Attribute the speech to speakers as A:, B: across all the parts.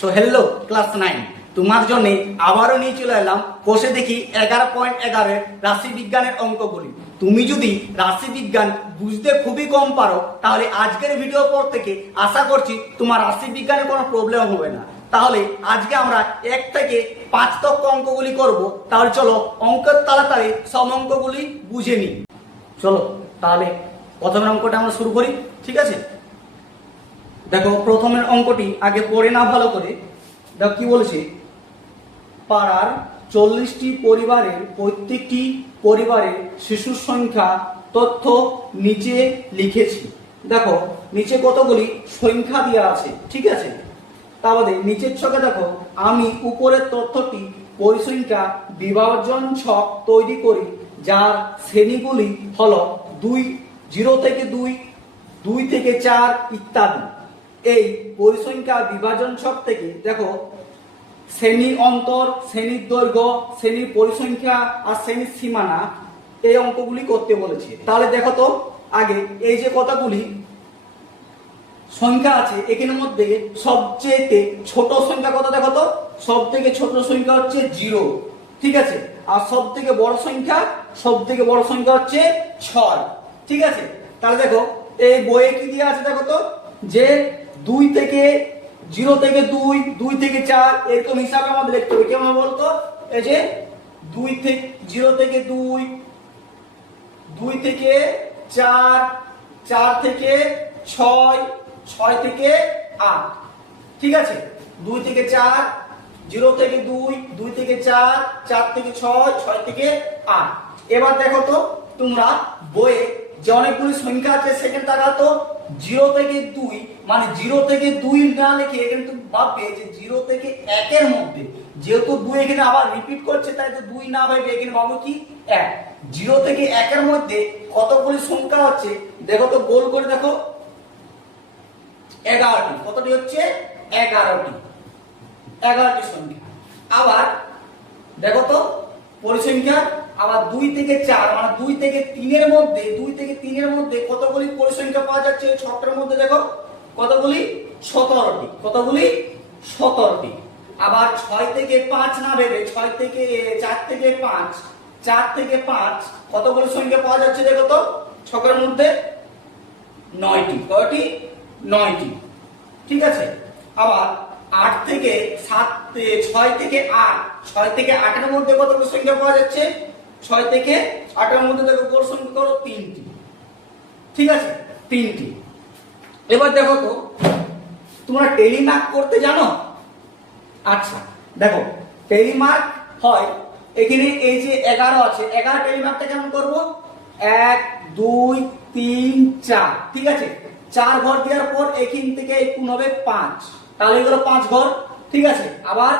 A: so hello class nine তোমার জন্য আবারও নিয়ে চলে এলাম কোষে দেখি এগারো পয়েন্ট এগারোর রাশিবিজ্ঞানের অঙ্কগুলি তুমি যদি রাশিবিজ্ঞান বুঝতে খুবই কম পারো তাহলে আজকের ভিডিও পর থেকে আশা করছি তোমার রাশি রাশিবিজ্ঞানে কোনো প্রবলেম হবে না তাহলে আজকে আমরা এক থেকে পাঁচ তক্ষ অঙ্কগুলি করব তাহলে চলো অঙ্কের তাড়াতাড়ি সব অঙ্কগুলি বুঝে নিই চলো তাহলে প্রথমের অঙ্কটা আমরা শুরু করি ঠিক আছে দেখো প্রথমের অঙ্কটি আগে পড়ে না ভালো করে দেখো কি বলছে পাড়ার চল্লিশটি পরিবারের প্রত্যেকটি পরিবারের শিশুর সংখ্যা তথ্য নিচে লিখেছি দেখো নিচে কতগুলি সংখ্যা দেওয়া আছে ঠিক আছে তাহলে নিচের ছকে দেখো আমি উপরের তথ্যটি পরিসংখ্যা বিভাজন ছক তৈরি করি যার শ্রেণীগুলি হল দুই জিরো থেকে দুই দুই থেকে চার ইত্যাদি এই পরিসংখ্যা বিভাজন ছক থেকে দেখো শ্রেণী অন্তর শ্রেণীর দৈর্ঘ্য শ্রেণীর পরিসংখ্যা আর শ্রেণীর সীমানা এই অঙ্কগুলি করতে বলেছে তাহলে দেখো তো আগে এই যে কথাগুলি সংখ্যা আছে এখানের মধ্যে সবচেয়েতে ছোট সংখ্যা কথা দেখো তো সব থেকে ছোট সংখ্যা হচ্ছে জিরো ঠিক আছে আর সব থেকে বড় সংখ্যা সব থেকে বড় সংখ্যা হচ্ছে ছয় ঠিক আছে তাহলে দেখো এই বইয়ে কি দিয়ে আছে দেখো তো যে দুই থেকে জিরো থেকে দুই দুই থেকে চার এরকম হিসাবে আমাদের লিখতে হবে কেমন বলতো এই যে দুই থেকে জিরো থেকে দুই দুই থেকে চার চার থেকে ছয় ছয় থেকে আট ঠিক আছে দুই থেকে চার জিরো থেকে দুই দুই থেকে চার চার থেকে ছয় ছয় থেকে আট এবার দেখো তো তোমরা বইয়ে যে অনেকগুলি সংখ্যা আছে সেখানে তারা তো জিরো থেকে দুই মানে জিরো থেকে দুই না লিখে এখানে তুমি ভাববে যে জিরো থেকে একের মধ্যে যেহেতু দুই এখানে আবার রিপিট করছে তাই তো দুই না ভেবে এখানে ভাবো কি এক জিরো থেকে একের মধ্যে কতগুলি সংখ্যা হচ্ছে দেখো তো গোল করে দেখো এগারোটি কতটি হচ্ছে এগারোটি এগারোটি সংখ্যা আবার দেখো তো পরিসংখ্যা আবার দুই থেকে চার মানে দুই থেকে তিনের মধ্যে দুই থেকে তিনের মধ্যে কতগুলি পরিসংখ্যা পাওয়া যাচ্ছে ছটার মধ্যে দেখো কতগুলি সতেরোটি কতগুলি সতেরোটি আবার ছয় থেকে পাঁচ না ভেবে ছয় থেকে চার থেকে পাঁচ চার থেকে পাঁচ কতগুলি সংখ্যা পাওয়া যাচ্ছে দেখো তো ছকের মধ্যে নয়টি কয়টি নয়টি ঠিক আছে আবার আট থেকে সাত ছয় থেকে আট ছয় থেকে আটের মধ্যে কতগুলো সংখ্যা পাওয়া যাচ্ছে ছয় থেকে আটার মধ্যে দেখো গোল সংখ্যা করো তিনটি ঠিক আছে তিনটি এবার দেখো তো তোমরা টেলিমার্ক করতে জানো আচ্ছা দেখো টেলিমার্ক হয় এখানে এই যে এগারো আছে এগারো টেলিমার্কটা কেমন করব এক দুই তিন চার ঠিক আছে চার ঘর দেওয়ার পর এখান থেকে কোন হবে পাঁচ তাহলে এগুলো পাঁচ ঘর ঠিক আছে আবার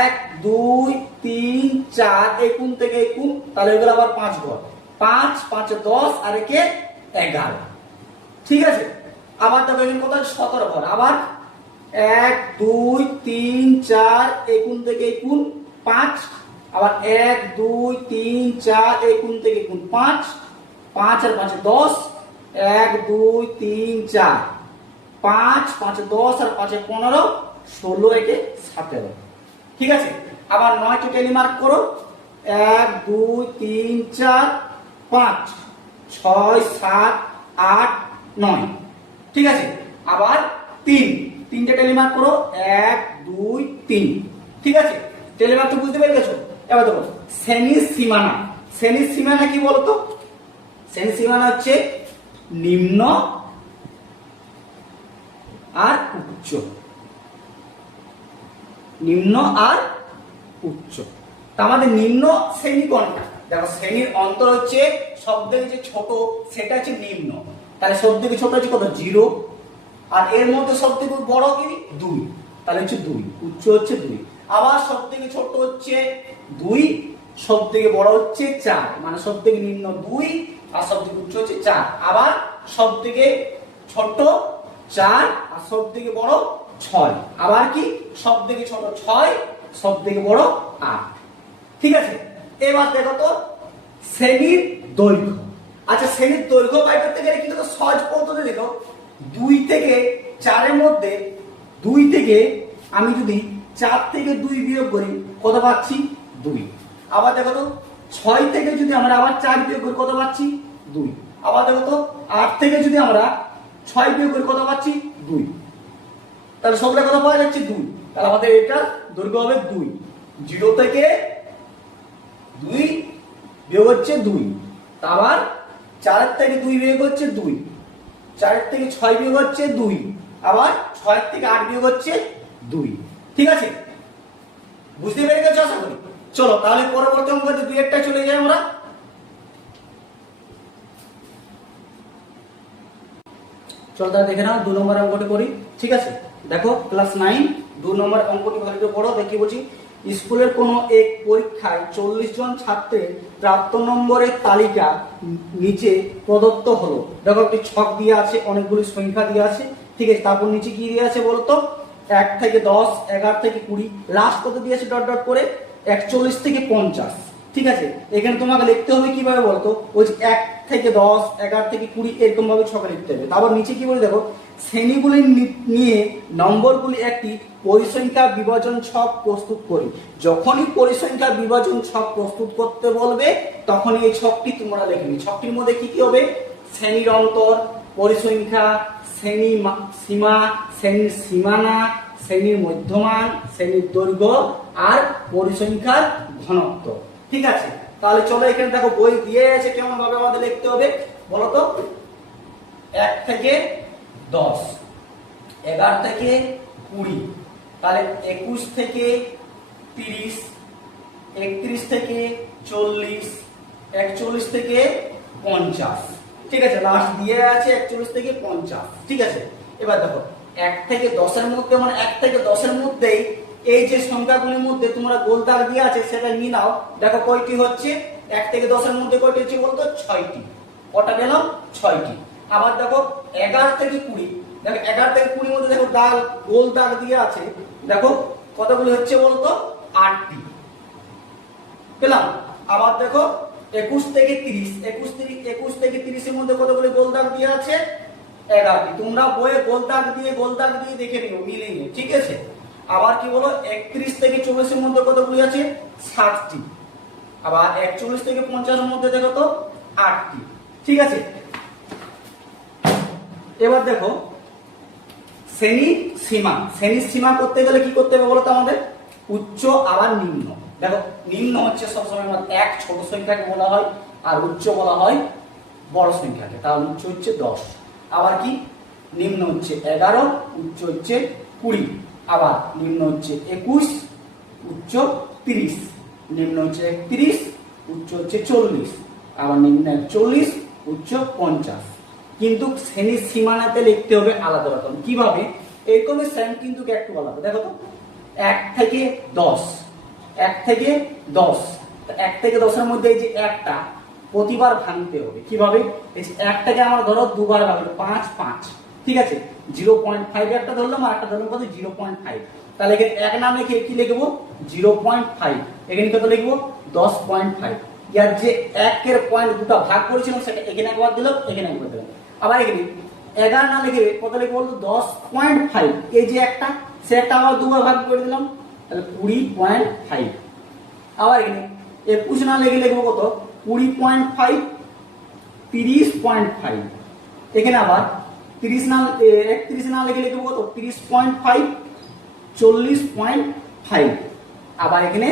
A: এক দুই তিন চার একুন থেকে একুন তাহলে এগুলো আবার পাঁচ ঘর পাঁচ পাঁচে দশ আর একে এগারো ঠিক আছে আবার দেখো এখানে কত সতেরো ঘর আবার এক দুই তিন চার একুন থেকে একুন পাঁচ আবার এক দুই তিন চার একুন থেকে একুন পাঁচ পাঁচ আর পাঁচে দশ এক দুই তিন চার পাঁচ পাঁচে দশ আর পাঁচে পনেরো ষোলো একে সাতেরো ঠিক আছে আবার নয়টি টেলিমার্ক করো এক দুই তিন চার পাঁচ ছয় সাত আট নয় ঠিক আছে আবার তিন তিনটে টেলিমার্ক করো এক দুই তিন ঠিক আছে টেলিমার্ক তো বুঝতে পেরে গেছো এবার দেখো শ্রেণীর সীমানা শ্রেণীর সীমানা কি বলতো শ্রেণীর সীমানা হচ্ছে নিম্ন আর উচ্চ নিম্ন আর উচ্চ তা আমাদের নিম্ন শ্রেণী কোনটা দেখো শ্রেণীর অন্তর হচ্ছে শব্দের যে ছোট সেটা হচ্ছে নিম্ন তাহলে সব থেকে ছোট হচ্ছে কত জিরো আর এর মধ্যে সব থেকে বড় কি দুই তাহলে হচ্ছে দুই উচ্চ হচ্ছে দুই আবার সব থেকে ছোট হচ্ছে দুই সব থেকে বড় হচ্ছে চার মানে সব থেকে নিম্ন দুই আর সব থেকে উচ্চ হচ্ছে চার আবার সব থেকে ছোট চার আর সব থেকে বড় ছয় আবার কি সব থেকে ছোট ছয় সব থেকে বড় আট ঠিক আছে এবার দেখো তো শ্রেণীর দৈর্ঘ্য আচ্ছা শ্রেণীর দৈর্ঘ্য বাই করতে গেলে কিন্তু সহজ পদ্ধতি দেখো দুই থেকে চারের মধ্যে দুই থেকে আমি যদি চার থেকে দুই বিয়োগ করি কত পাচ্ছি দুই আবার দেখো তো ছয় থেকে যদি আমরা আবার চার বিয়োগ করি কত পাচ্ছি দুই আবার দেখো তো আট থেকে যদি আমরা ছয় বিয়োগ করি কত পাচ্ছি দুই তাহলে সবটা কত পাওয়া যাচ্ছে দুই তাহলে আমাদের এটা দৈর্ঘ্য হবে দুই জিরো থেকে দুই বিয়োগ হচ্ছে দুই আবার চারের থেকে দুই বিয়োগ হচ্ছে দুই চারের থেকে ছয় বিয়োগ হচ্ছে দুই আবার ছয়ের থেকে আট বিয়োগ হচ্ছে দুই ঠিক আছে বুঝতে পেরে গেছো আশা করি চলো তাহলে পরবর্তী অঙ্কতে দুই একটা চলে যাই আমরা চলো তাহলে দেখে নাও দু নম্বর অঙ্কটা করি ঠিক আছে দেখো ক্লাস নাইন দু নম্বর অঙ্কটি ভালো করে পড়ো দেখি বলছি স্কুলের কোনো এক পরীক্ষায় চল্লিশ জন ছাত্রের প্রাপ্ত নম্বরের তালিকা নিচে প্রদত্ত হলো দেখো একটি ছক দিয়ে আছে অনেকগুলি সংখ্যা দিয়ে আছে ঠিক আছে তারপর নিচে কি দিয়ে আছে বলতো এক থেকে দশ এগারো থেকে কুড়ি লাস্ট কত দিয়েছে ডট ডট করে একচল্লিশ থেকে পঞ্চাশ ঠিক আছে এখানে তোমাকে লিখতে হবে কিভাবে বলতো ওই এক থেকে দশ এগারো থেকে কুড়ি এরকমভাবে ছকে লিখতে হবে তারপর নিচে কি বলে দেখো শ্রেণীগুলি নিয়ে নম্বরগুলি একটি পরিসংখ্যা বিভাজন ছক প্রস্তুত করি যখনই পরিসংখ্যা বিভাজন ছক প্রস্তুত করতে বলবে তখনই এই ছকটি তোমরা লেখবে ছকটির মধ্যে কি কি হবে শ্রেণীর অন্তর পরিসংখ্যা শ্রেণী সীমা শ্রেণীর সীমানা শ্রেণীর মধ্যমান শ্রেণীর দৈর্ঘ্য আর পরিসংখ্যার ঘনত্ব ঠিক আছে তাহলে চলো এখানে দেখো বই দিয়ে আছে কেমন ভাবে আমাদের লিখতে হবে বলতো এক থেকে দশ এগারো থেকে কুড়ি তাহলে একুশ থেকে তিরিশ একত্রিশ থেকে চল্লিশ একচল্লিশ থেকে পঞ্চাশ ঠিক আছে লাস্ট দিয়ে আছে একচল্লিশ থেকে পঞ্চাশ ঠিক আছে এবার দেখো এক থেকে দশের মধ্যে মানে এক থেকে দশের মধ্যেই এই যে সংখ্যাগুলির মধ্যে তোমরা গোল দাগ দিয়ে আছে সেটা মিলাও দেখো কয়টি হচ্ছে এক থেকে দশের মধ্যে কয়টি হচ্ছে বলতো ছয়টি কটা পেলাম ছয়টি আবার দেখো এগারো থেকে কুড়ি দেখো এগারো থেকে কুড়ির মধ্যে দেখো দাগ গোল দাগ দিয়ে আছে দেখো কতগুলি হচ্ছে বলতো আটটি পেলাম আবার দেখো একুশ থেকে তিরিশ একুশ তিরিশ একুশ থেকে তিরিশের মধ্যে কতগুলি গোল দাগ দিয়ে আছে এগারোটি তোমরা বইয়ে গোল দাগ দিয়ে গোল দাগ দিয়ে দেখে নিও মিলে নিও ঠিক আছে আবার কি বলো একত্রিশ থেকে চল্লিশের মধ্যে কতগুলি আছে ষাটটি আবার একচল্লিশ থেকে পঞ্চাশের মধ্যে দেখো তো আটটি ঠিক আছে এবার দেখো শ্রেণী সীমা শ্রেণীর সীমা করতে গেলে কি করতে হবে বলো তো আমাদের উচ্চ আবার নিম্ন দেখো নিম্ন হচ্ছে সবসময় এক ছোট সংখ্যাকে বলা হয় আর উচ্চ বলা হয় বড় সংখ্যাকে তার উচ্চ হচ্ছে দশ আবার কি নিম্ন হচ্ছে এগারো উচ্চ হচ্ছে কুড়ি আবার নিম্ন হচ্ছে একুশ উচ্চ তিরিশ নিম্ন হচ্ছে একত্রিশ উচ্চ হচ্ছে চল্লিশ আবার নিম্ন চল্লিশ উচ্চ পঞ্চাশ কিন্তু শ্রেণীর সীমানাতে লিখতে হবে আলাদা রকম কিভাবে এরকম শ্রেণ কিন্তু একটু আলাদা দেখো তো এক থেকে দশ এক থেকে দশ এক থেকে দশের মধ্যে এই যে একটা প্রতিবার ভাঙতে হবে কিভাবে এই একটাকে আমার ধরো দুবার ভাঙলো পাঁচ পাঁচ ঠিক আছে জিরো পয়েন্ট ফাইভ একটা ধরলাম আর একটা ধরলাম কত জিরো পয়েন্ট ফাইভ তাহলে এখানে এক নাম রেখে কি লিখবো জিরো পয়েন্ট ফাইভ এখানে কত লিখবো দশ পয়েন্ট ফাইভ ইয়ার যে একের পয়েন্ট দুটা ভাগ করেছিলাম সেটা এখানে একবার দিল এখানে একবার দিলাম আবার এখানে এগারো না লিখে কত লিখবো বলতো দশ পয়েন্ট ফাইভ এই যে একটা সে একটা আবার দুবার ভাগ করে দিলাম তাহলে কুড়ি পয়েন্ট ফাইভ আবার এখানে একুশ না লেগে লিখবো কত কুড়ি পয়েন্ট ফাইভ তিরিশ পয়েন্ট ফাইভ এখানে আবার তিরিশ না একত্রিশ না লেগে লিখবো তো তিরিশ পয়েন্ট ফাইভ চল্লিশ পয়েন্ট ফাইভ আবার এখানে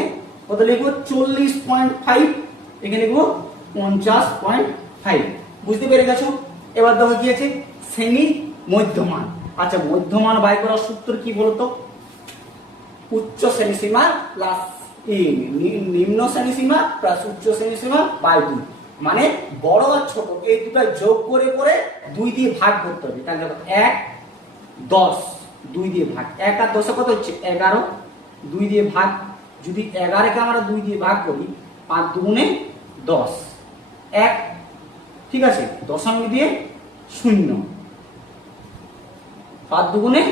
A: কত লিখবো চল্লিশ পয়েন্ট ফাইভ এখানে লিখবো পঞ্চাশ পয়েন্ট ফাইভ বুঝতে পেরে গেছো এবার দেখো কি আছে শ্রেণী মধ্যমান আচ্ছা মধ্যমান বাই করার সূত্র কি বলতো উচ্চ শ্রেণী সীমা প্লাস নিম্ন শ্রেণী সীমা প্লাস উচ্চ শ্রেণী সীমা বাই দুই মানে বড় আর ছোট এই দুটা যোগ করে করে দুই দিয়ে ভাগ করতে হবে তাহলে দেখো এক দশ দুই দিয়ে ভাগ এক আর দশে কত হচ্ছে এগারো দুই দিয়ে ভাগ যদি এগারোকে আমরা দুই দিয়ে ভাগ করি পাঁচ দুগুণে দশ এক ঠিক আছে দশমিক দিয়ে শূন্য পাঁচ দুগুণে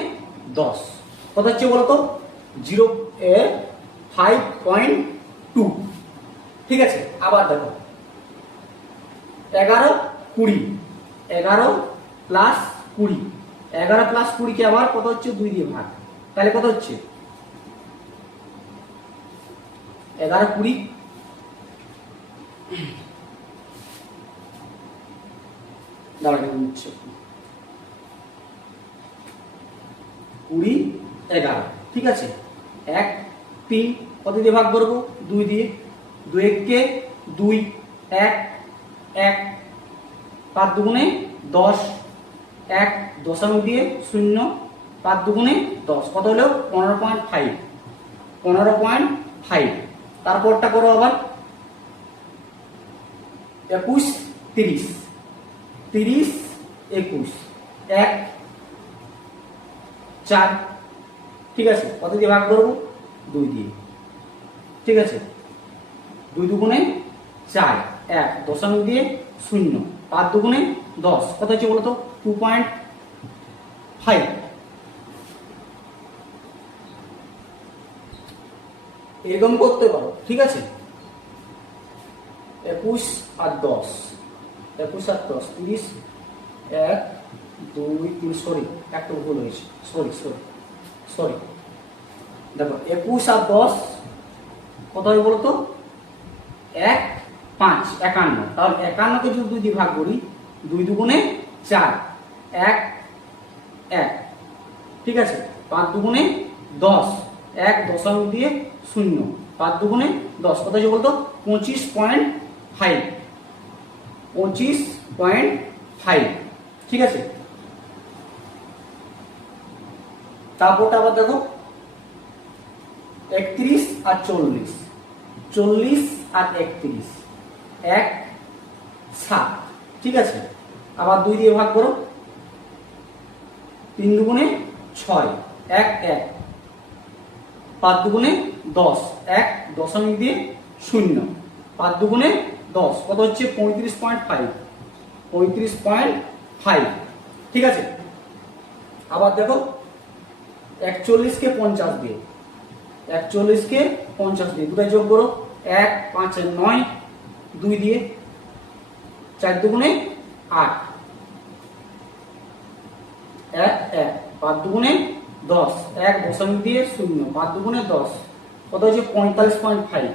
A: দশ কত হচ্ছে বলতো জিরো ফাইভ পয়েন্ট টু ঠিক আছে আবার দেখো এগারো কুড়ি এগারো প্লাস কুড়ি এগারো প্লাস কুড়িকে আবার কত হচ্ছে দুই দিয়ে ভাগ তাহলে কত হচ্ছে এগারো কুড়ি কুড়ি এগারো ঠিক আছে এক তিন কত দিয়ে ভাগ করবো দুই দিয়ে দুই দুই এক এক পাঁচ দুগুণে দশ এক দশাংশ দিয়ে শূন্য পাঁচ দুগুণে দশ কত হলো পনেরো পয়েন্ট ফাইভ পনেরো পয়েন্ট ফাইভ তারপরটা করো আবার একুশ তিরিশ তিরিশ একুশ এক চার ঠিক আছে কত দিয়ে ভাগ করবো দুই দিয়ে ঠিক আছে দুই দুগুণে চার এক দশমিক দিয়ে শূন্য পাঁচ দুগুণে দশ কত হচ্ছে তো টু পয়েন্ট ফাইভ এরকম করতে পারো ঠিক আছে একুশ আর দশ একুশ আর দশ তিরিশ এক দুই তিন সরি একটা ভুল হয়েছে সরি সরি সরি দেখো একুশ আর দশ কত হবে বলতো এক পাঁচ একান্ন তাহলে একান্নকে যদি দুই দিয়ে ভাগ করি দুই দুগুণে চার এক এক ঠিক আছে পাঁচ দুগুণে দশ এক দশমিক দিয়ে শূন্য পাঁচ দুগুণে দশ কত যে বলতো পঁচিশ পয়েন্ট ফাইভ পঁচিশ পয়েন্ট ফাইভ ঠিক আছে তারপরটা আবার দেখো একত্রিশ আর চল্লিশ চল্লিশ আর একত্রিশ এক সাত ঠিক আছে আবার দুই দিয়ে ভাগ করো তিন দুগুণে ছয় এক এক পাঁচ দুগুণে দশ এক দশমিক দিয়ে শূন্য পাঁচ দুগুণে দশ কত হচ্ছে পঁয়ত্রিশ পয়েন্ট ফাইভ পঁয়ত্রিশ পয়েন্ট ফাইভ ঠিক আছে আবার দেখো একচল্লিশকে পঞ্চাশ দিয়ে একচল্লিশকে পঞ্চাশ দিয়ে দুটাই যোগ করো এক পাঁচ নয় দুই দিয়ে চার দুগুণে আট এক এক পাঁচ দুগুণে দশ এক দশমিক দিয়ে শূন্য পাঁচ দুগুণে দশ কত হচ্ছে পঁয়তাল্লিশ পয়েন্ট ফাইভ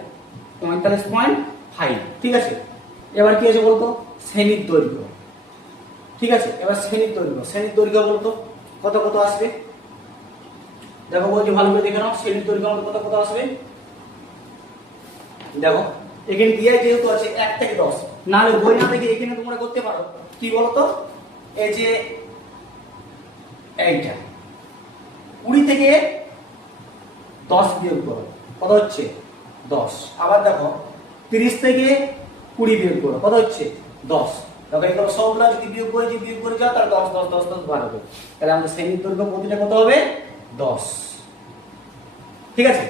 A: পঁয়তাল্লিশ পয়েন্ট ফাইভ ঠিক আছে এবার কি আছে বলতো শ্রেণীর দৈর্ঘ্য ঠিক আছে এবার শ্রেণীর দৈর্ঘ্য শ্রেণীর দৈর্ঘ্য বলতো কত কত আসবে দেখো বলছি ভালো করে দেখে নাও শ্রেণীর দৈর্ঘ্য আমাদের কত কত আসবে দেখো এখানে ডিআই যেহেতু আছে এক থেকে দশ নাহলে বই না থেকে এখানে তোমরা করতে পারো কি বলতো এই যে এইটা কুড়ি থেকে দশ বিয়োগ করো কত হচ্ছে দশ আবার দেখো তিরিশ থেকে কুড়ি বিয়োগ করো কত হচ্ছে দশ দেখো এগুলো সবগুলো যদি বিয়োগ করে যদি বিয়োগ করে যাও তাহলে দশ দশ দশ দশ বারো তাহলে আমাদের শ্রেণীর দৈর্ঘ্য প্রতিটা কত হবে দশ ঠিক আছে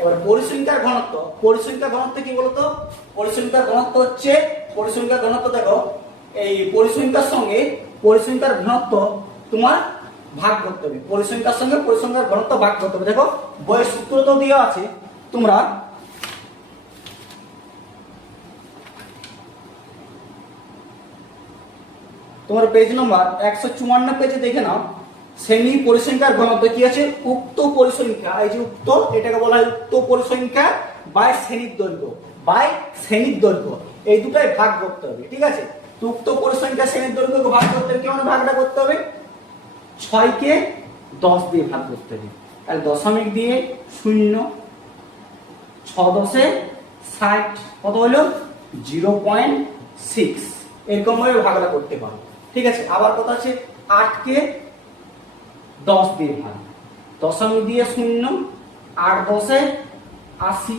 A: এবার পরিসংখ্যার ঘনত্ব পরিসংখ্যার ঘনত্ব কি বলতো পরিসংখ্যার ঘনত্ব হচ্ছে পরিসংখ্যার ঘনত্ব দেখো এই পরিসংখ্যার সঙ্গে পরিসংখ্যার ঘনত্ব তোমার ভাগ করতে হবে পরিসংখ্যার সঙ্গে পরিসংখ্যার ঘনত্ব ভাগ করতে হবে দেখো বইয়ের সূত্র তো দেওয়া আছে তোমরা তোমার পেজ নম্বর একশো চুয়ান্ন পেজে দেখে নাও শ্রেণী পরিসংখ্যার ঘনত্ব কি আছে উক্ত পরিসংখ্যা এই যে উক্ত এটাকে বলা হয় উক্ত পরিসংখ্যা বাই শ্রেণীর দৈর্ঘ্য বাই শ্রেণীর দৈর্ঘ্য এই দুটাই ভাগ করতে হবে ঠিক আছে উক্ত পরিসংখ্যা শ্রেণীর দৈর্ঘ্যকে ভাগ করতে হবে কেমন ভাগটা করতে হবে ছয়কে দশ দিয়ে ভাগ করতে হবে তাহলে দশমিক দিয়ে শূন্য ছ দশে ষাট কত হলো জিরো পয়েন্ট সিক্স এরকমভাবে ভাগটা করতে পারো ঠিক আছে আবার কথা আছে আটকে দশ দিয়ে ভাগ দশমিক দিয়ে শূন্য আট দশে আশি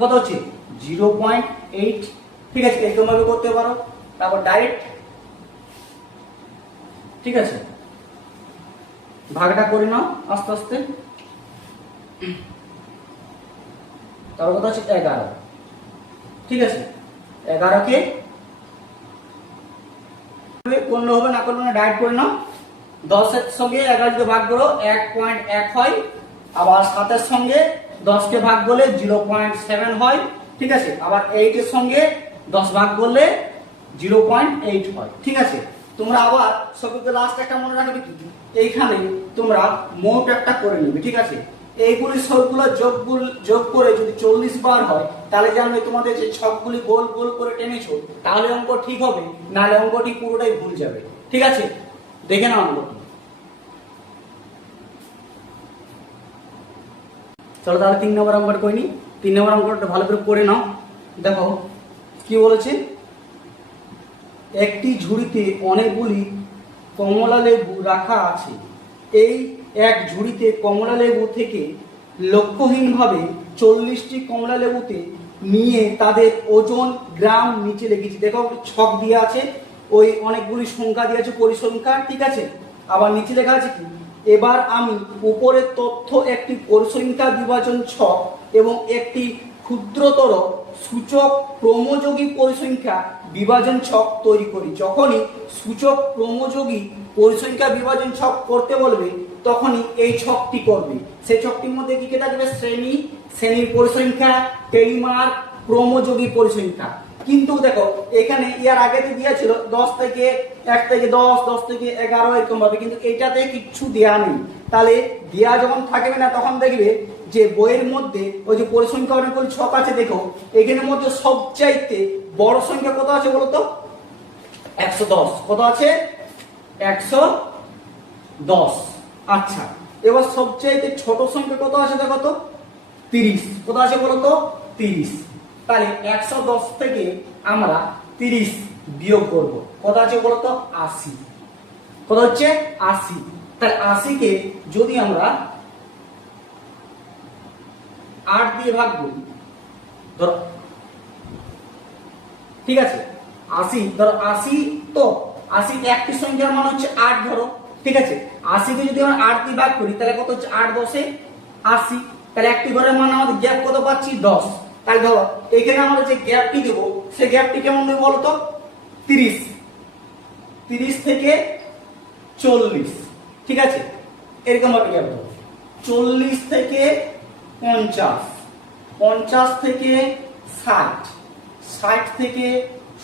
A: কত হচ্ছে জিরো পয়েন্ট এইট ঠিক আছে এরকমভাবে করতে পারো তারপর ডাইরেক্ট ঠিক আছে ভাগটা করে নাও আস্তে আস্তে তারপর কথা হচ্ছে এগারো ঠিক আছে এগারোকে করলে হবে না করলে না ডায়েট করে নাও দশের সঙ্গে এগারোকে ভাগ করো এক পয়েন্ট এক হয় আবার সাতের সঙ্গে দশকে ভাগ করলে জিরো পয়েন্ট সেভেন হয় ঠিক আছে আবার এইটের সঙ্গে দশ ভাগ করলে জিরো পয়েন্ট এইট হয় ঠিক আছে তোমরা আবার সবকে লাস্ট একটা মনে রাখবে কি এইখানে তোমরা মোট একটা করে নেবে ঠিক আছে এইগুলি সবগুলো যোগ যোগ করে যদি চল্লিশ বার হয় তাহলে জানবে তোমাদের যে ছকগুলি গোল গোল করে টেনেছ তাহলে অঙ্ক ঠিক হবে নাহলে অঙ্কটি পুরোটাই ভুল যাবে ঠিক আছে দেখে নাও আনলো চলো তাহলে তিন নম্বর অঙ্কটা করিনি তিন নম্বর অঙ্কটা ভালো করে করে নাও দেখো কি বলেছে একটি ঝুড়িতে অনেকগুলি কমলা লেবু রাখা আছে এই এক ঝুড়িতে কমলা লেবু থেকে লক্ষ্যহীনভাবে চল্লিশটি কমলা লেবুতে নিয়ে তাদের ওজন গ্রাম নিচে লেগেছে দেখো ছক দিয়ে আছে ওই অনেকগুলি সংখ্যা দিয়েছে পরিসংখ্যা ঠিক আছে আবার নিচে লেখা আছে কি এবার আমি উপরের তথ্য একটি পরিসংখ্যা বিভাজন ছক এবং একটি ক্ষুদ্রতর সূচক ক্রমযোগী পরিসংখ্যা বিভাজন ছক তৈরি করি যখনই সূচক ক্রমযোগী পরিসংখ্যা বিভাজন ছক করতে বলবে তখনই এই ছকটি করবে সেই ছকটির মধ্যে কি কে থাকবে শ্রেণী শ্রেণীর পরিসংখ্যা টেলিমার্ক ক্রমযোগী পরিসংখ্যা কিন্তু দেখো এখানে ইয়ার আগে তো দিয়েছিল দশ থেকে এক থেকে দশ দশ থেকে এগারো এরকম ভাবে কিন্তু এটাতে কিচ্ছু দেয়া নেই তাহলে দেয়া যখন থাকবে না তখন দেখবে যে বইয়ের মধ্যে ওই যে পরিসংখ্যা অনেকগুলি ছক আছে দেখো এখানের মধ্যে সবচাইতে বড় সংখ্যা কত আছে বলতো একশো দশ কত আছে একশো দশ আচ্ছা এবার সবচাইতে ছোট সংখ্যা কত আছে দেখো তো তিরিশ কত আছে বলতো তিরিশ তাহলে একশো দশ থেকে আমরা তিরিশ বিয়োগ করব কত আছে বলতো আশি কত হচ্ছে আশি তাহলে আশিকে যদি আমরা আট দিয়ে ভাগ করি ধরো ঠিক আছে আশি ধরো আশি তো আশি একটি সংখ্যার মান হচ্ছে আট ধরো ঠিক আছে আশিকে যদি আমরা আট দিয়ে ভাগ করি তাহলে কত হচ্ছে আট দশে আশি তাহলে একটি ঘরের মান আমাদের গ্যাপ কত পাচ্ছি দশ তাহলে ধরো এখানে আমরা যে গ্যাপটি দেব সে গ্যাপটি কেমন দেবো বলতো তিরিশ তিরিশ থেকে চল্লিশ ঠিক আছে এরকম ভাবে গ্যাপ দেবো চল্লিশ থেকে পঞ্চাশ পঞ্চাশ থেকে ষাট ষাট থেকে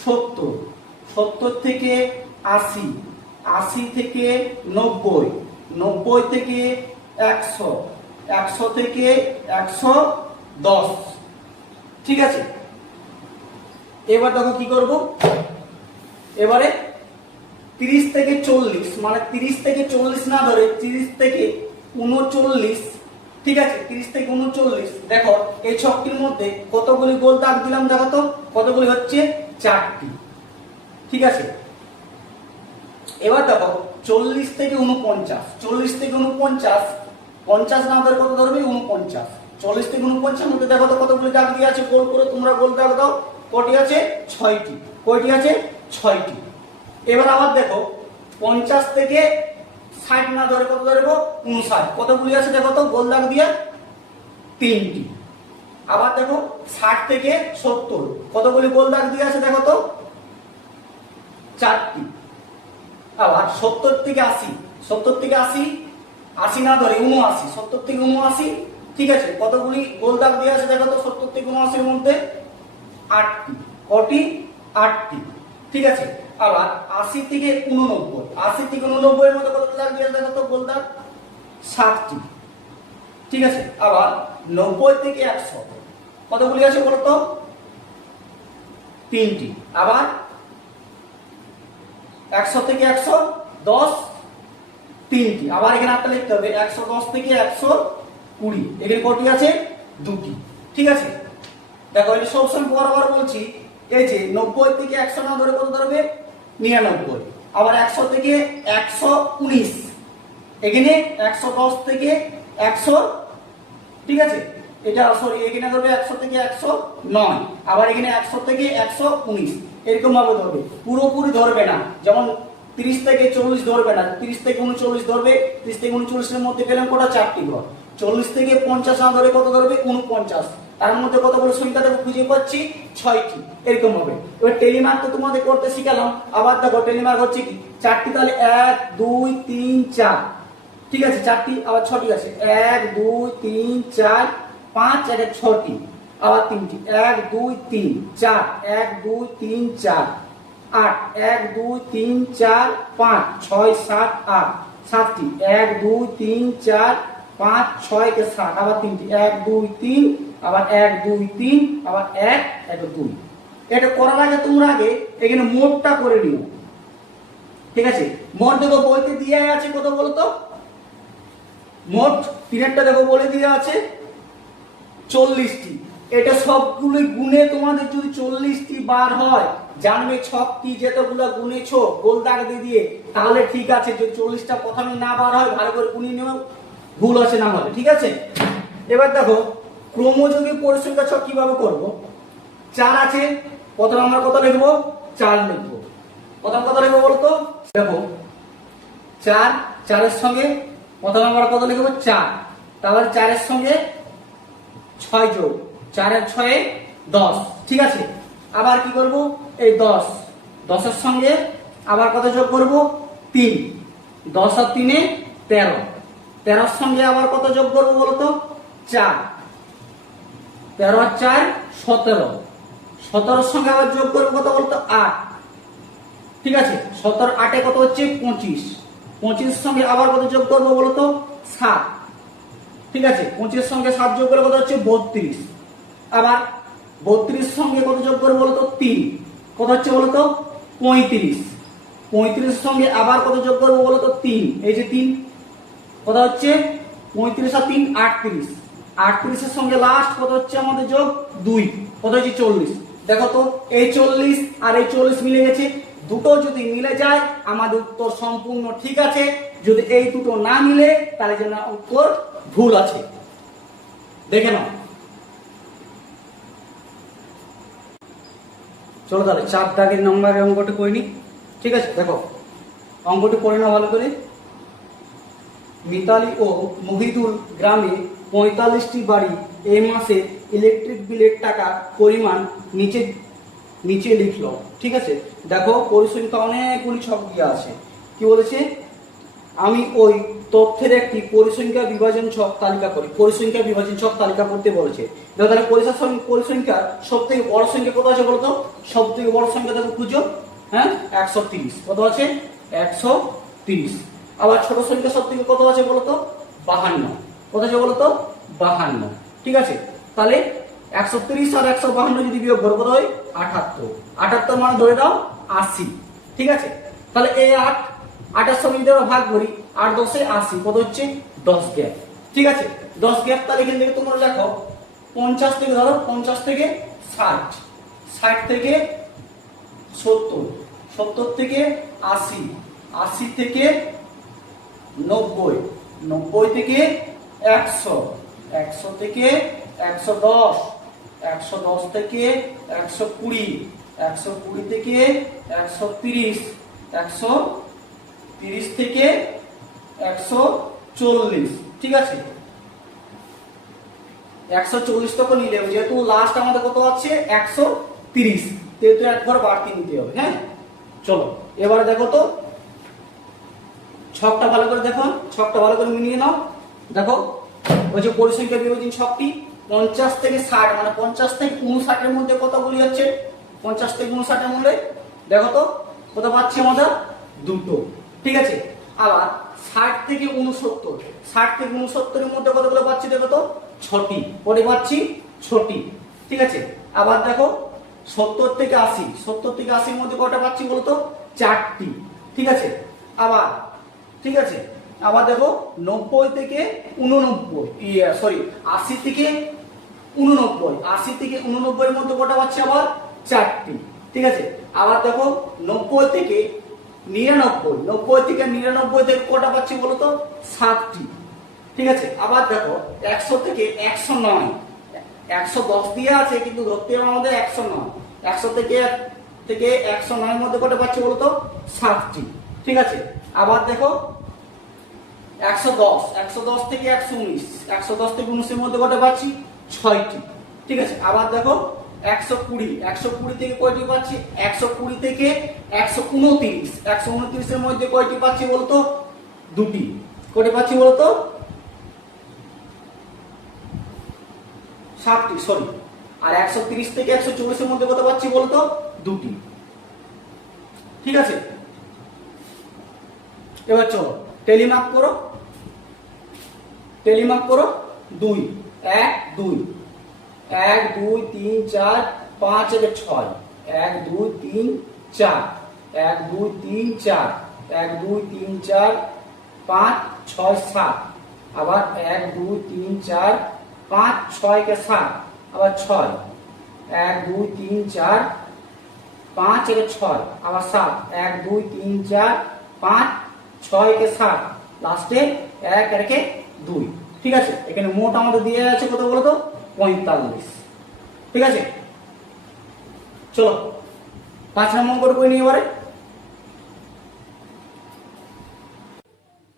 A: সত্তর সত্তর থেকে আশি আশি থেকে নব্বই নব্বই থেকে একশো একশো থেকে একশো দশ ঠিক আছে এবার দেখো কি করব এবারে তিরিশ থেকে চল্লিশ মানে তিরিশ থেকে চল্লিশ না ধরে তিরিশ থেকে উনচল্লিশ ঠিক আছে তিরিশ থেকে উনচল্লিশ দেখো এই ছকটির মধ্যে কতগুলি গোল দাগ দিলাম দেখো তো কতগুলি হচ্ছে চারটি ঠিক আছে এবার দেখো চল্লিশ থেকে উনপঞ্চাশ চল্লিশ থেকে উনপঞ্চাশ পঞ্চাশ না ধরে কত ধরবে উনপঞ্চাশ চল্লিশ থেকে উনপঞ্চাশ মধ্যে দেখো তো কতগুলি দাগ দিয়ে আছে গোল করে তোমরা গোল দাগ দাও কটি আছে ছয়টি কয়টি আছে ছয়টি এবার আবার দেখো পঞ্চাশ থেকে ষাট না ধরে কত ধরবো উনষাট কতগুলি আছে দেখো তো গোল দাগ দিয়ে তিনটি আবার দেখো ষাট থেকে সত্তর কতগুলি গোল দাগ দিয়ে আছে দেখো তো চারটি আবার সত্তর থেকে আশি সত্তর থেকে আশি আশি না ধরে উনআশি সত্তর থেকে উনআশি ঠিক আছে কতগুলি গোল দাগ দিয়ে আছে দেখো তো সত্তর থেকে উনআশির মধ্যে আটটি কটি আটটি ঠিক আছে আবার আশি থেকে উননব্বই আশি থেকে উননব্বইয়ের মধ্যে কত দাগ দেওয়া দেখো তো গোল দাগ সাতটি ঠিক আছে আবার নব্বই থেকে একশো কতগুলি আছে বলো তো তিনটি আবার একশো থেকে একশো দশ তিনটি আবার এখানে একটা লিখতে হবে একশো দশ থেকে একশো কুড়ি এখানে কটি আছে দুটি ঠিক আছে দেখো এটা সবসময় বরাবর বলছি এই যে নব্বই থেকে একশো না ধরে কত ধরবে নিরানব্বই আবার একশো থেকে একশো উনিশ এখানে একশো দশ থেকে একশো ঠিক আছে এটা সরি এখানে ধরবে একশো থেকে একশো নয় আবার এখানে একশো থেকে একশো উনিশ এরকম ভাবে ধরবে পুরোপুরি ধরবে না যেমন তিরিশ থেকে চল্লিশ ধরবে না তিরিশ থেকে উনচল্লিশ ধরবে তিরিশ থেকে উনচল্লিশের মধ্যে পেলাম কটা চারটি ঘর চল্লিশ থেকে পঞ্চাশ না ধরে কত ধরবে উনপঞ্চাশ তার মধ্যে কতগুলো সংখ্যা দেখো খুঁজে পাচ্ছি ছয়টি এরকম হবে এবার টেলিমার্ক তো তোমাদের করতে শিখালাম আবার দেখো টেলিমার্ক হচ্ছে কি চারটি তাহলে এক দুই তিন চার ঠিক আছে চারটি আবার ছটি আছে এক দুই তিন চার পাঁচ এক ছটি আবার তিনটি এক দুই তিন চার এক দুই তিন চার আট এক দুই তিন চার পাঁচ ছয় সাত আট সাতটি এক দুই তিন চার পাঁচ ছয় কে সাত আবার তিনটি এক দুই তিন আবার এক দুই তিন আবার এক এক দুই এটা করার আগে তোমরা আগে এখানে মোটটা করে নিও ঠিক আছে মোট দেখো বইতে দিয়ে আছে কত বলতো মোট তিনেরটা দেখো বলে দিয়ে আছে চল্লিশটি এটা সবগুলোই গুনে তোমাদের যদি চল্লিশটি বার হয় জানবে ছকটি যেতগুলো গুনেছো গোল দাগ দিয়ে তাহলে ঠিক আছে যে চল্লিশটা প্রথমে না বার হয় ভালো করে গুনে নিও ভুল আছে না হবে ঠিক আছে এবার দেখো ক্রমযোগী পরিসংখ্যা ছক কিভাবে করব চার আছে প্রথম আমরা কত লিখবো চার লিখবো প্রথম কত লিখবো বলতো দেখো চার চারের সঙ্গে প্রথম আমরা কত লিখবো চার তারপর চারের সঙ্গে ছয় যোগ চারের ছয়ে দশ ঠিক আছে আবার কি করব এই দশ দশের সঙ্গে আবার কত যোগ করব তিন দশ আর তিনে তেরো তেরোর সঙ্গে আবার কত যোগ করবো বলতো চার তেরো চার সতেরো সতেরোর সঙ্গে আবার যোগ করবো কত বলতো আট ঠিক আছে সতেরো আটে কত হচ্ছে পঁচিশ পঁচিশের সঙ্গে আবার কত যোগ করবো বলতো সাত ঠিক আছে পঁচিশের সঙ্গে সাত যোগ করে কত হচ্ছে বত্রিশ আবার বত্রিশ সঙ্গে কত যোগ করবো বলতো তিন কত হচ্ছে বলতো পঁয়ত্রিশ পঁয়ত্রিশ সঙ্গে আবার কত যোগ করবো বলতো তিন এই যে তিন কত হচ্ছে পঁয়ত্রিশ আর তিন আটত্রিশ আটত্রিশের সঙ্গে লাস্ট কত হচ্ছে আমাদের যোগ দুই কত হচ্ছে চল্লিশ দেখো তো এই চল্লিশ আর এই চল্লিশ মিলে গেছে দুটো যদি মিলে যায় আমাদের উত্তর সম্পূর্ণ ঠিক আছে যদি এই দুটো না মিলে তাহলে যেন উত্তর ভুল আছে দেখে নাও চলো তাহলে চার দাগের নম্বরের অঙ্কটি করে নি ঠিক আছে দেখো অঙ্কটি করে নাও ভালো করে মিতালি ও মহিদুল গ্রামে পঁয়তাল্লিশটি বাড়ি এই মাসে ইলেকট্রিক বিলের টাকা পরিমাণ নিচে নিচে লিখল ঠিক আছে দেখো পরিসংখ্যা অনেকগুলি ছক দিয়ে আছে কি বলেছে আমি ওই তথ্যের একটি পরিসংখ্যা বিভাজন ছক তালিকা করি পরিসংখ্যা বিভাজন ছক তালিকা করতে বলেছে দেখো তাহলে পরিসংখ্যা সব থেকে বড় সংখ্যা কত আছে বলতো সব থেকে বড় সংখ্যা দেখো খুঁজো হ্যাঁ একশো তিরিশ কত আছে একশো তিরিশ আবার ছোট সংখ্যা সব থেকে কত আছে বলতো বাহান্ন কত আছে বলতো বাহান্ন ঠিক আছে তাহলে একশো তিরিশ আর একশো বাহান্ন যদি বিয়োগ করবো তো আটাত্তর আটাত্তর মানে ধরে দাও আশি ঠিক আছে তাহলে এই আট আটার সঙ্গে যদি ভাগ করি আট দশে আশি কত হচ্ছে দশ গ্যাপ ঠিক আছে দশ গ্যাপ তাহলে এখান থেকে তোমরা দেখো পঞ্চাশ থেকে ধরো পঞ্চাশ থেকে ষাট ষাট থেকে সত্তর সত্তর থেকে আশি আশি থেকে নব্বই নব্বই থেকে একশো একশো থেকে একশো দশ একশো দশ থেকে একশো কুড়ি একশো কুড়ি থেকে একশো তিরিশ একশো তিরিশ থেকে একশো চল্লিশ ঠিক আছে একশো চল্লিশ তখন নিলাম যেহেতু লাস্ট আমাদের কত আছে একশো তিরিশ যেহেতু একবার বাড়তি নিতে হবে হ্যাঁ চলো এবার দেখো তো ছকটা ভালো করে দেখো ছকটা ভালো করে মিলিয়ে নাও দেখো ওই যে পরিসংখ্যা বিভাজন ছকটি পঞ্চাশ থেকে ষাট মানে পঞ্চাশ থেকে উনষাটের মধ্যে কতগুলি হচ্ছে পঞ্চাশ থেকে উনষাটের মধ্যে দেখো তো কত পাচ্ছি আমাদের দুটো ঠিক আছে আবার ষাট থেকে উনসত্তর ষাট থেকে উনসত্তরের মধ্যে কতগুলো পাচ্ছি দেখো তো ছটি পরে পাচ্ছি ছটি ঠিক আছে আবার দেখো সত্তর থেকে আশি সত্তর থেকে আশির মধ্যে কটা পাচ্ছি বলতো চারটি ঠিক আছে আবার ঠিক আছে আবার দেখো নব্বই থেকে উননব্বই সরি আশি থেকে উননব্বই আশি থেকে উননব্বই মধ্যে কটা পাচ্ছে আবার চারটি ঠিক আছে আবার দেখো নব্বই থেকে নিরানব্বই নব্বই থেকে নিরানব্বই থেকে কটা পাচ্ছি বলতো সাতটি ঠিক আছে আবার দেখো একশো থেকে একশো নয় একশো দশ দিয়ে আছে কিন্তু ধরতে আমাদের একশো নয় একশো থেকে থেকে একশো নয়ের মধ্যে কটা পাচ্ছি বলতো সাতটি ঠিক আছে আবার দেখো একশো দশ একশো দশ থেকে একশো উনিশ একশো দশ থেকে উনিশের মধ্যে কটা পাচ্ছি ছয়টি ঠিক আছে আবার দেখো একশো কুড়ি একশো কুড়ি থেকে কয়টি পাচ্ছি একশো কুড়ি থেকে একশো উনত্রিশ একশো উনত্রিশের মধ্যে কয়টি পাচ্ছি বলতো দুটি কয়টি পাচ্ছি বলতো সাতটি সরি আর একশো তিরিশ থেকে একশো চব্বিশের মধ্যে কত পাচ্ছি বলতো দুটি ঠিক আছে এবার চলো টেলিমার্ক করো টেলিমার্ক করো দুই এক দুই এক দুই তিন চার পাঁচ একে ছয় এক দুই তিন চার এক দুই তিন চার এক দুই তিন চার পাঁচ ছয় সাত আবার এক দুই তিন চার পাঁচ ছয়কে সাত আবার ছয় এক দুই তিন চার পাঁচ একে ছয় আবার সাত এক দুই তিন চার পাঁচ ছয়কে সাত লাস্টে এক একে দুই ঠিক আছে এখানে মোট আমাদের দিয়ে আছে কত বলতো পঁয়তাল্লিশ ঠিক আছে চলো পাঁচ নম্বর করবো নিয়ে এবারে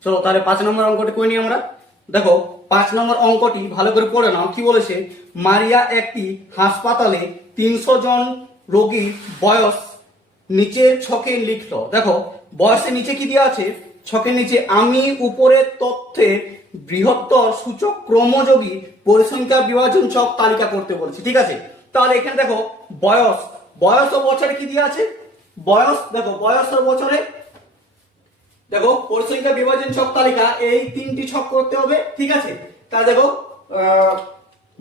A: চলো তাহলে পাঁচ নম্বর অঙ্কটি কই নিই আমরা দেখো পাঁচ নম্বর অঙ্কটি ভালো করে পড়ে নাও কি বলেছে মারিয়া একটি হাসপাতালে তিনশো জন রোগীর বয়স নিচে ছকে লিখত দেখো বয়সের নিচে কি দেওয়া আছে ছকের নিচে আমি উপরের তথ্যের বৃহত্তর সূচক ক্রমযোগী পরিসংখ্যা বিভাজন চক তালিকা করতে বলছি ঠিক আছে তাহলে এখানে দেখো বয়স বয়স ও বছরে কি দিয়ে আছে বয়স দেখো বয়স ও বছরে দেখো পরিসংখ্যা বিভাজন ছক তালিকা এই তিনটি ছক করতে হবে ঠিক আছে তা দেখো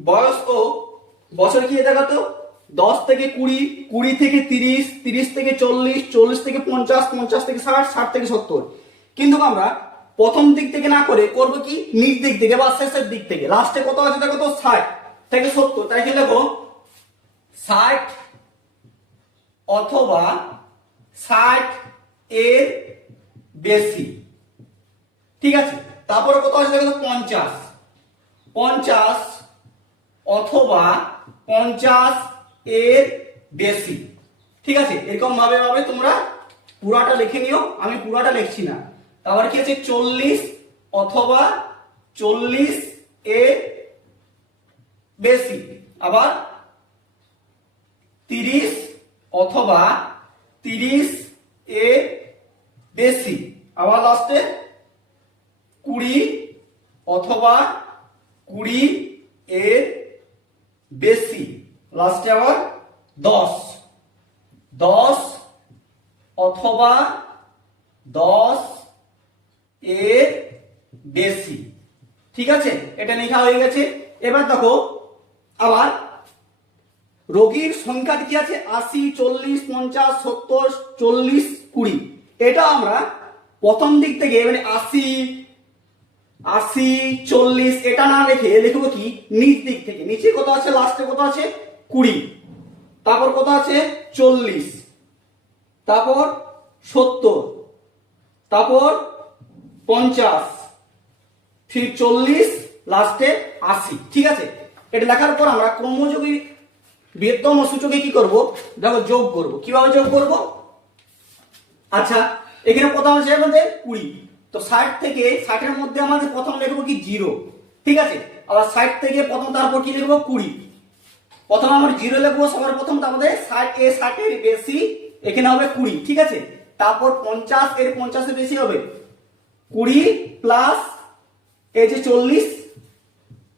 A: বয়স ও বছর কি দেখাতো দশ থেকে কুড়ি কুড়ি থেকে তিরিশ তিরিশ থেকে চল্লিশ চল্লিশ থেকে পঞ্চাশ পঞ্চাশ থেকে ষাট ষাট থেকে সত্তর কিন্তু আমরা প্রথম দিক থেকে না করে করব কি নিজ দিক থেকে বা শেষের দিক থেকে লাস্টে কত আছে তো ষাট থেকে সত্তর তাই কি দেখো ষাট অথবা ষাট এর বেশি ঠিক আছে তারপরে কত আছে দেখো পঞ্চাশ পঞ্চাশ অথবা পঞ্চাশ এর বেশি ঠিক আছে এরকম ভাবে ভাবে তোমরা পুরাটা লিখে নিও আমি পুরাটা লিখছি না তারপর কি আছে চল্লিশ অথবা চল্লিশ এ বেশি আবার তিরিশ অথবা তিরিশ এ বেশি আবার লাস্টে কুড়ি অথবা কুড়ি এর বেশি লাস্টে আবার দশ দশ অথবা দশ এর বেশি ঠিক আছে এটা লেখা হয়ে গেছে এবার দেখো আবার রোগীর সংখ্যা কি আছে আশি চল্লিশ পঞ্চাশ সত্তর চল্লিশ কুড়ি এটা আমরা প্রথম দিক থেকে মানে আশি আশি চল্লিশ এটা না রেখে লিখবো কি নিচ দিক থেকে নিচে কত আছে লাস্টে কত আছে কুড়ি তারপর কত আছে চল্লিশ তারপর সত্তর তারপর পঞ্চাশ থ্রি চল্লিশ লাস্টে আশি ঠিক আছে এটা লেখার পর আমরা ক্রমযোগী বৃহত্তম সূচকে কি করব দেখো যোগ করব কিভাবে যোগ করব আচ্ছা এখানে প্রথম আছে আমাদের কুড়ি তো ষাট থেকে ষাটের মধ্যে আমাদের প্রথম লিখবো কি জিরো ঠিক আছে আবার ষাট থেকে প্রথম তারপর কি লিখবো কুড়ি প্রথম আমরা জিরো লিখবো সবার প্রথম তারপরে মানে ষাট এ ষাটের বেশি এখানে হবে কুড়ি ঠিক আছে তারপর পঞ্চাশ এর পঞ্চাশের বেশি হবে কুড়ি প্লাস এই যে চল্লিশ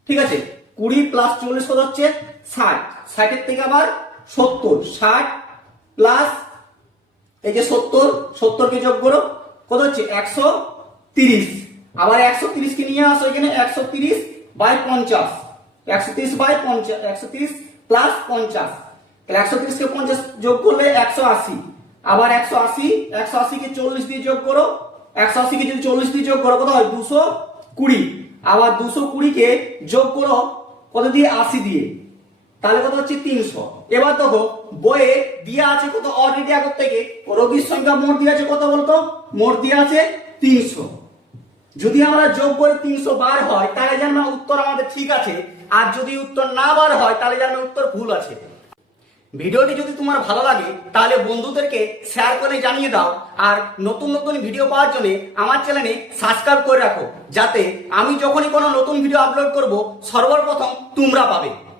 A: ঠিক আছে কুড়ি প্লাস চল্লিশ কত হচ্ছে ষাট ষাটের থেকে আবার সত্তর ষাট প্লাস এই যে সত্তর সত্তরকে যোগ করো কত হচ্ছে একশো তিরিশ আবার একশো তিরিশকে নিয়ে আসো এখানে একশো তিরিশ বাই পঞ্চাশ একশো তিরিশ বাই পঞ্চাশ একশো তিরিশ প্লাস পঞ্চাশ তাহলে একশো তিরিশকে পঞ্চাশ যোগ করলে একশো আশি আবার একশো আশি একশো আশিকে চল্লিশ দিয়ে যোগ করো একশো আশিকে যদি চল্লিশ দিয়ে যোগ করো কত হয় দুশো কুড়ি আবার দুশো কুড়িকে যোগ করো কত দিয়ে আশি দিয়ে তাহলে কত হচ্ছে তিনশো এবার দেখো বইয়ে দিয়া আছে কত অলরেডি আগর থেকে রোগীর সংখ্যা মোট দিয়ে আছে কত বলতো মোট দিয়ে আছে তিনশো যদি আমরা যোগ করে তিনশো বার হয় তাহলে যেন উত্তর আমাদের ঠিক আছে আর যদি উত্তর না বার হয় তাহলে যেন উত্তর ভুল আছে ভিডিওটি যদি তোমার ভালো লাগে তাহলে বন্ধুদেরকে শেয়ার করে জানিয়ে দাও আর নতুন নতুন ভিডিও পাওয়ার জন্য আমার চ্যানেলে সাবস্ক্রাইব করে রাখো যাতে আমি যখনই কোনো নতুন ভিডিও আপলোড করব সর্বপ্রথম তোমরা পাবে